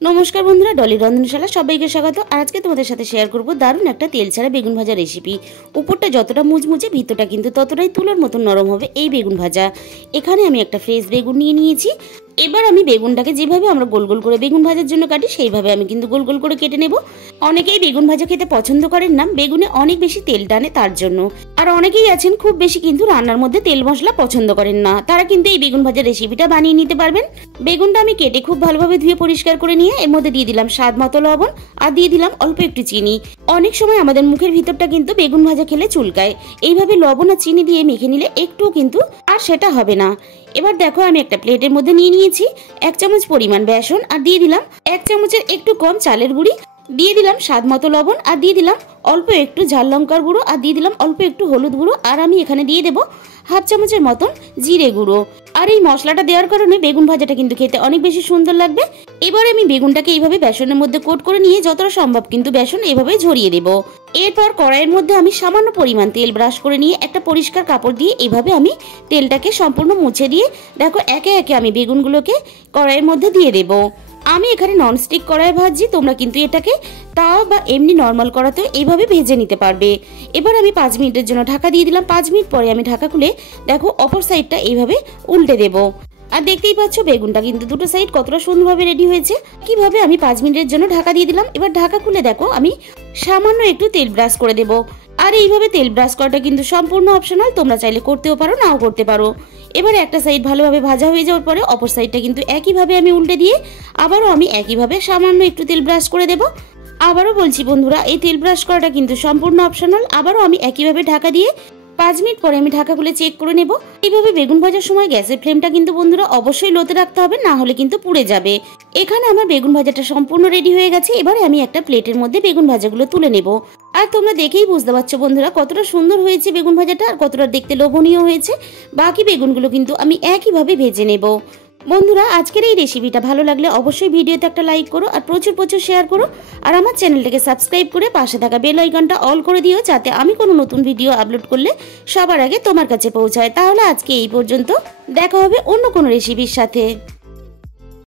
नमस्कार बंधुरा डली रंधनशाला सबाइके स्वागत। आज के तुम्हारे साथे शेयर करब दारुण एक तेल छाड़ा बेगुन भाजा रेसिपि। ऊपरटा जतटा मुचमुचे भितरटा किन्तु ततटाई तुलार मतन नरम होबे এই বেগুন ভাজা। এখানে আমি একটা ফ্রেশ বেগুন নিয়ে নিয়েছি। এবার আমি বেগুনটাকে যেভাবে আমরা গোল গোল করে বেগুন ভাজার জন্য কাটি সেইভাবে আমি কিন্তু গোল গোল করে কেটে নেব। অনেকেই বেগুন ভাজা খেতে পছন্দ করেন না, বেগুনে অনেক বেশি তেল টানে তার জন্য। আর অনেকেই আছেন খুব বেশি কিন্তু রান্নার মধ্যে তেল মশলা পছন্দ করেন না, তারা কিন্তু এই বেগুন ভাজা রেসিপিটা বানিয়ে নিতে পারবেন। বেগুনটা আমি কেটে খুব ভালোভাবে ধুয়ে পরিষ্কার করে নিয়ে এর মধ্যে দিয়ে দিলাম স্বাদ মতো লবণ আর দিয়ে দিলাম অল্প একটু চিনি। অনেক সময় আমাদের মুখের ভিতরটা কিন্তু বেগুন ভাজা খেলে চুলকায়, এইভাবে লবণ আর চিনি দিয়ে মেখে নিলে একটু কিন্তু আর সেটা হবে না। এবার দেখো আমি একটা প্লেটের মধ্যে নিয়ে নিয়েছি 1 চামচ পরিমাণ বেসন আর দিয়ে দিলাম 1 চামচের একটু কম চালের গুঁড়ি, দিয়ে দিলাম স্বাদ মতো লবণ আর দিয়ে দিলাম অল্প একটু ঝাল লঙ্কার গুঁড়ো আর দিয়ে দিলাম অল্প একটু হলুদ গুঁড়ো আর আমি এখানে দিয়ে দেব 1/2 চামচের মতন জিরে গুঁড়ো। আর এই মশলাটা দেওয়ার কারণে বেগুন ভাজাটা কিন্তু খেতে অনেক বেশি সুন্দর লাগবে। এবার আমি বেগুনটাকে এইভাবে বেসনের মধ্যে কোট করে নিয়ে যতটা সম্ভব কিন্তু বেসন এইভাবে ঝরিয়ে দেব। এরপর কড়াইয়ের মধ্যে আমি সামান্য পরিমাণ তেল ব্রাশ করে নিয়ে একটা পরিষ্কার কাপড় দিয়ে এইভাবে আমি তেলটাকে সম্পূর্ণ মুছে দিয়ে দেখো একে একে আমি বেগুনগুলোকে কড়াইয়ের মধ্যে দিয়ে দেব। আমি এখানে ননস্টিক কড়াই ভাজছি, তোমরা কিন্তু এটাকে তাও বা এমনি নরমাল কড়াতেও এইভাবে ভেজে নিতে পারবে। এবার আমি 5 মিনিটের জন্য ঢাকা দিয়ে দিলাম। 5 মিনিট পরে আমি ঢাকা খুলে দেখো অপর সাইডটা এইভাবে উল্টে দেব। আর দেখতেই পাচ্ছ বেগুনটা কিন্তু দুটো সাইড কতটা সুন্দরভাবে রেডি হয়েছে। কিভাবে আমি 5 মিনিটের জন্য ঢাকা দিয়ে দিলাম। এবার ঢাকা খুলে দেখো আমি সামান্য একটু তেল ব্রাশ করে দেব। আর এইভাবে তেল ব্রাশ করাটা কিন্তু সম্পূর্ণ অপশনাল, তোমরা চাইলে করতেও পারো নাও করতে পারো। এবার একটা সাইড ভালোভাবে ভাজা হয়ে যাওয়ার পরে অপর সাইডটা কিন্তু একইভাবে আমি উল্টে দিয়ে আবারও আমি একইভাবে সামান্য একটু তেল ব্রাশ করে দেব। আবারও বলছি বন্ধুরা, এই তেল ব্রাশ করাটা কিন্তু সম্পূর্ণ অপশনাল। আবারও আমি একইভাবে ঢাকা দিয়ে 5 মিনিট পরে আমি ঢাকা খুলে চেক করে নেব। এইভাবে বেগুন ভাজার সময় গ্যাসের ফ্লেমটা কিন্তু বন্ধুরা অবশ্যই লোতে রাখতে হবে, না হলে কিন্তু পুড়ে যাবে। এখানে আমার বেগুন ভাজাটা সম্পূর্ণ রেডি হয়ে গেছে। এবারে আমি একটা প্লেটের মধ্যে বেগুন ভাজাগুলো তুলে নেব। আর তোমরা দেখেই বুঝতে পারছো বন্ধুরা কতটা সুন্দর হয়েছে বেগুন ভাজাটা আর কতটা দেখতে লোভনীয় হয়েছে। বাকি বেগুনগুলো কিন্তু আমি একইভাবে ভেজে নেব। বন্ধুরা আজকের এই রেসিপিটা ভালো লাগলে অবশ্যই ভিডিওতে একটা লাইক করো আর প্রচুর প্রচুর শেয়ার করো। আর আমার চ্যানেলটাকে সাবস্ক্রাইব করে পাশে থাকা বেল আইকনটা অল করে দিও, যাতে আমি কোনো নতুন ভিডিও আপলোড করলে সবার আগে তোমার কাছে পৌঁছায়। তাহলে আজকে এই পর্যন্ত, দেখা হবে অন্য কোনো রেসিপির সাথে।